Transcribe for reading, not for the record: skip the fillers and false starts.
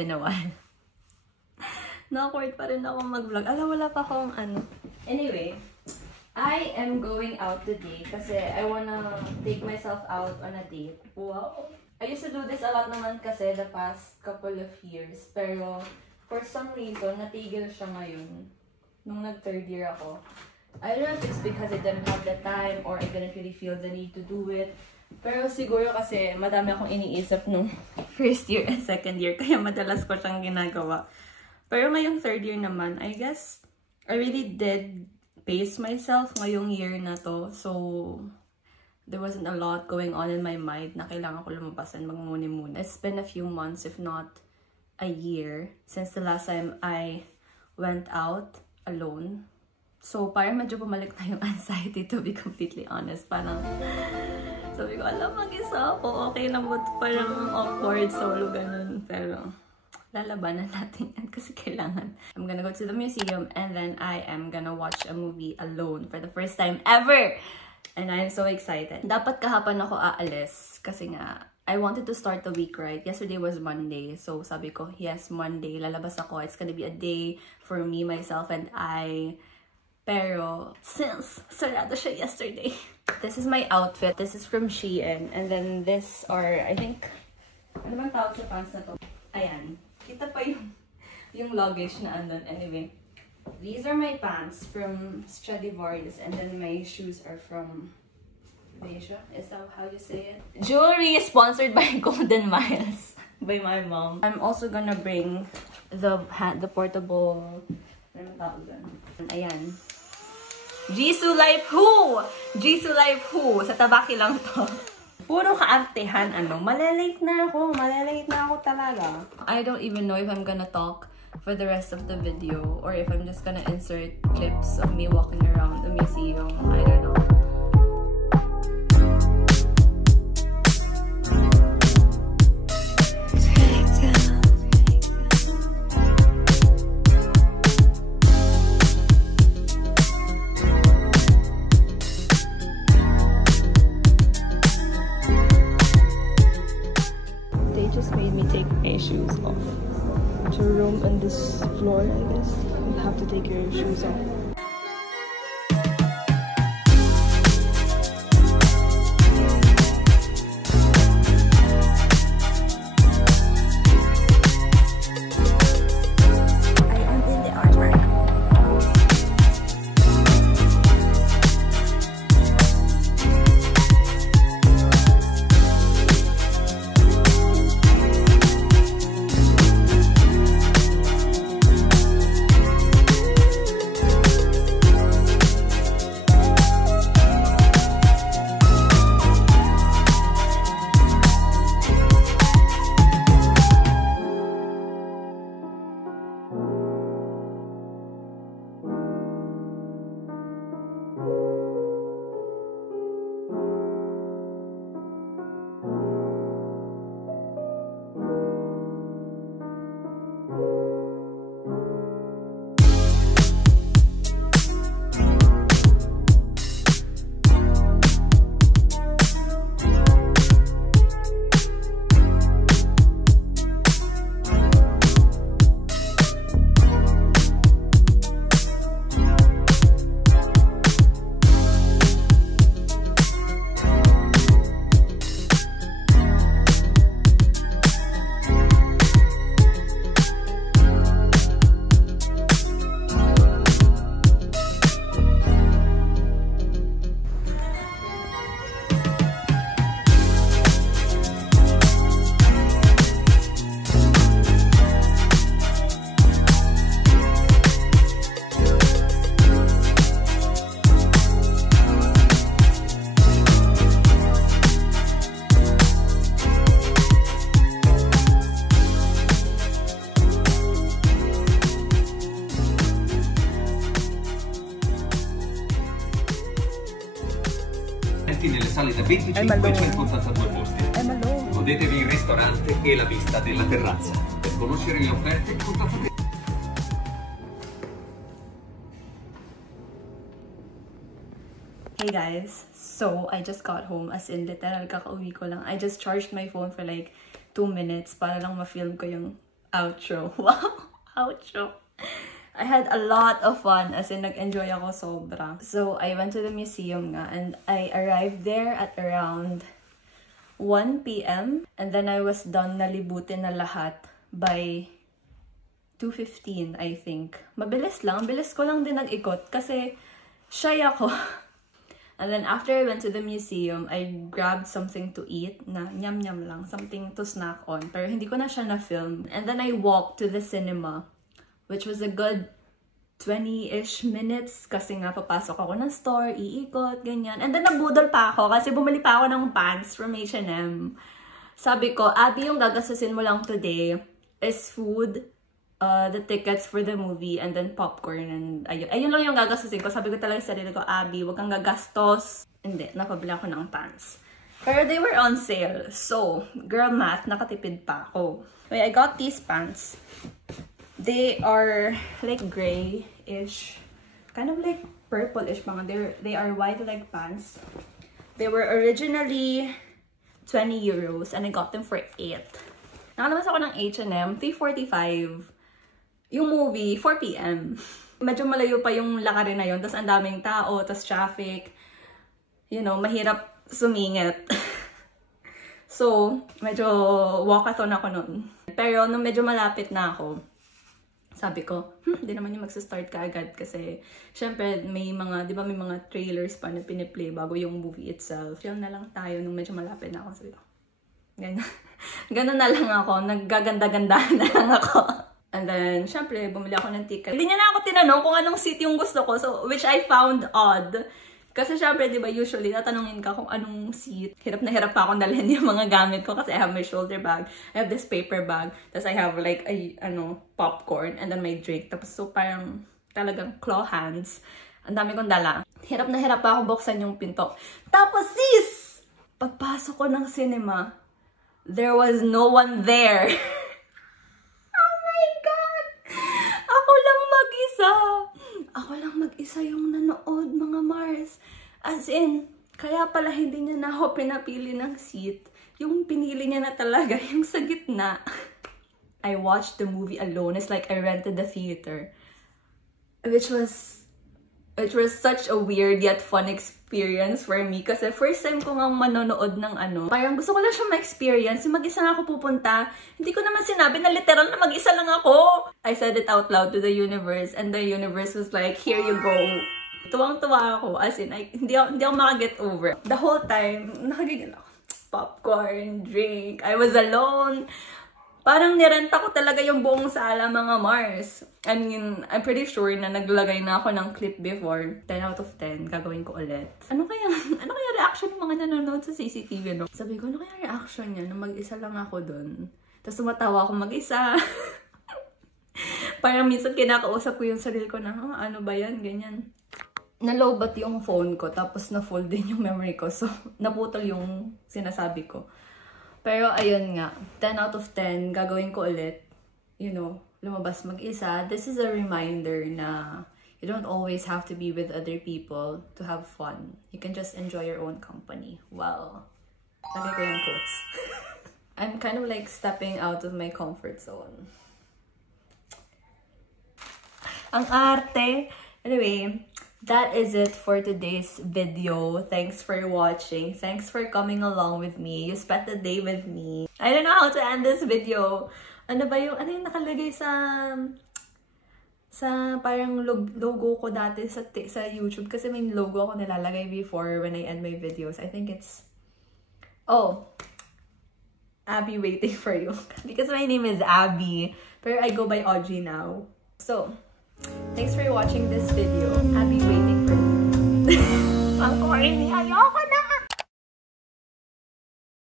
been a while. Na-awkward pa rin ako mag-vlog. Wala pa akong ano. Anyway, I am going out today kasi I wanna take myself out on a date. Wow! I used to do this a lot naman kasi the past couple of years. Pero for some reason, natigil siya ngayon. Nung nag-third year ako. I don't know if it's because I didn't have the time or I didn't really feel the need to do it. Pero siguro kasi madami akong iniisip nung first year and second year. Kaya madalas ko siyang ginagawa. Pero ngayong third year naman, I guess, I really did pace myself ngayong year na to. So, there wasn't a lot going on in my mind na kailangan ko lumabas and magmuni-muni. It's been a few months, if not a year, since the last time I went out alone. So, parang medyo bumalik na yung anxiety, to be completely honest. Parang, sabi ko, alam, mag-isa ako. Okay lang, but parang awkward solo, ganun. Pero, lalabanan natin yan kasi kailangan. I'm gonna go to the museum and then I am gonna watch a movie alone for the first time ever! And I'm so excited. Dapat kahapon ako aalis kasi nga, I wanted to start the week right. Yesterday was Monday. So sabi ko, yes, Monday, lalabas ako. It's gonna be a day for me, myself, and I. Pero, since sarado siya yesterday. This is my outfit. This is from Shein. And then this are, I think, ano bang tawag sa pants na to? Ayan. Kita pa yung luggage na andun. Anyway, these are my pants from Stradivarius. And then my shoes are from Asia. Is that how you say it? Jewelry is sponsored by Golden Miles. By my mom. I'm also gonna bring the portable... Ano tawag dun? Ayan. Jisoo Life Who! Jisoo Life Who! Sa Tabaki lang to. Puro kaartehan, ano. Malalate na ako talaga. I don't even know if I'm gonna talk for the rest of the video or if I'm just gonna insert clips of me walking around the museum. I don't know. Shoes off. To roam on this floor, I guess you have to take your shoes off. Nelle sale da 25 e 182 posti. Godetevi il ristorante e la vista della terrazza. Per conoscere le offerte, contattate. Hey guys, so I just got home, as in literal kakauwi ko lang. I just charged my phone for like 2 minutes para lang ma-film ko yung Outro. Wow! Outro. I had a lot of fun, as in nag-enjoy ako sobra. So, I went to the museum nga, and I arrived there at around 1 p.m. And then I was done nalibutin na lahat by 2:15, I think. Mabilis lang. Bilis ko lang din nag-ikot kasi shy ako. And then after I went to the museum, I grabbed something to eat na nyam-nyam lang. Something to snack on. Pero hindi ko na siya na-film. And then I walked to the cinema, which was a good 20-ish minutes kasi nga papasok ako ng store, iikot, ganyan. And then nabudol pa ako kasi bumili pa ako ng pants from H&M. Sabi ko, Abby, yung gagastusin mo lang today is food, the tickets for the movie, and then popcorn. And ayun lang yung gagastusin ko. Sabi ko talaga sa sarili ko, Abby, wag kang gagastos. Hindi, napabili ako ng pants. Pero they were on sale. So, girl math, nakatipid pa ako. Wait, I got these pants. They are like gray-ish, kind of like purple-ish mga. They are white leg pants. They were originally 20 euros and I got them for 8. Nakalabas ako ng H&M, 3:45. Yung movie, 4 p.m. Medyo malayo pa yung lakarin na yun. Tapos ang daming tao, tapos traffic. You know, mahirap sumingit. So, medyo walkathon ako nun. Pero nung medyo malapit na ako, sabi ko, hindi naman yung magsa-start ka agad kasi syempre may mga, di ba may mga trailers pa na piniplay bago yung movie itself. Chill na lang tayo nung medyo malapit na ako. Sabi ko, ganun na lang ako. Naggaganda-ganda na lang ako. And then, syempre, bumili ako ng ticket. Hindi niya na ako tinanong kung anong seat yung gusto ko, so which I found odd. Kasi syempre, di ba, usually, tatanungin ka kung anong seat. Hirap na hirap pa akong dalhin yung mga gamit ko kasi I have my shoulder bag, I have this paper bag, tapos I have like, popcorn, and then my drink. Tapos so parang talagang claw hands. Ang dami kong dala. Hirap na hirap pa akong buksan yung pinto. Tapos sis! Pagpasok ko ng cinema, there was no one there. Oh my God! Ako lang mag-isa. Ako lang mag-isa yung nanood, mga Mars. As in, kaya pala hindi niya na ako pinapili ng seat. Yung pinili niya na talaga, yung sa gitna. I watched the movie alone. It's like I rented the theater. Which was such a weird yet fun experience for me. Kasi first time ko nga manonood ng parang gusto ko lang siya ma-experience. Yung mag-isa nga ako pupunta. Hindi ko naman sinabi na literal na mag-isa lang ako. I said it out loud to the universe. And the universe was like, here you go. Tuwang-tuwa ako. As in, hindi ako makaget over. The whole time, nakagigil ako. Popcorn, drink. I was alone. Parang nirenta ko talaga yung buong sala, mga Mars. I mean, I'm pretty sure na naglagay na ako ng clip before. 10 out of 10, gagawin ko ulit. Ano kaya reaction ng mga nanonood sa CCTV, no? Sabi ko, ano kaya reaction niya nung mag-isa lang ako dun? Tapos tumatawa ako mag-isa. Parang minsan kinakausap ko yung sarili ko na, ano ba yan? Ganyan. Nalobat yung phone ko, tapos na-fold din yung memory ko. So, naputol yung sinasabi ko. Pero ayun nga, 10 out of 10, gagawin ko ulit. You know, lumabas mag-isa. This is a reminder na you don't always have to be with other people to have fun. You can just enjoy your own company. Wow. Lagay ko yung quotes. I'm kind of like stepping out of my comfort zone. Ang arte! Anyway, that is it for today's video. Thanks for watching. Thanks for coming along with me. You spent the day with me. I don't know how to end this video. Ano yung nakalagay sa parang logo ko dati sa YouTube? Kasi may logo ako nilalagay before when I end my videos. I think it's, Abby waiting for you. Because my name is Abby. Pero I go by Audrey now. So, thanks for watching this video. Abby waiting for you. Ang corny. Ayoko na!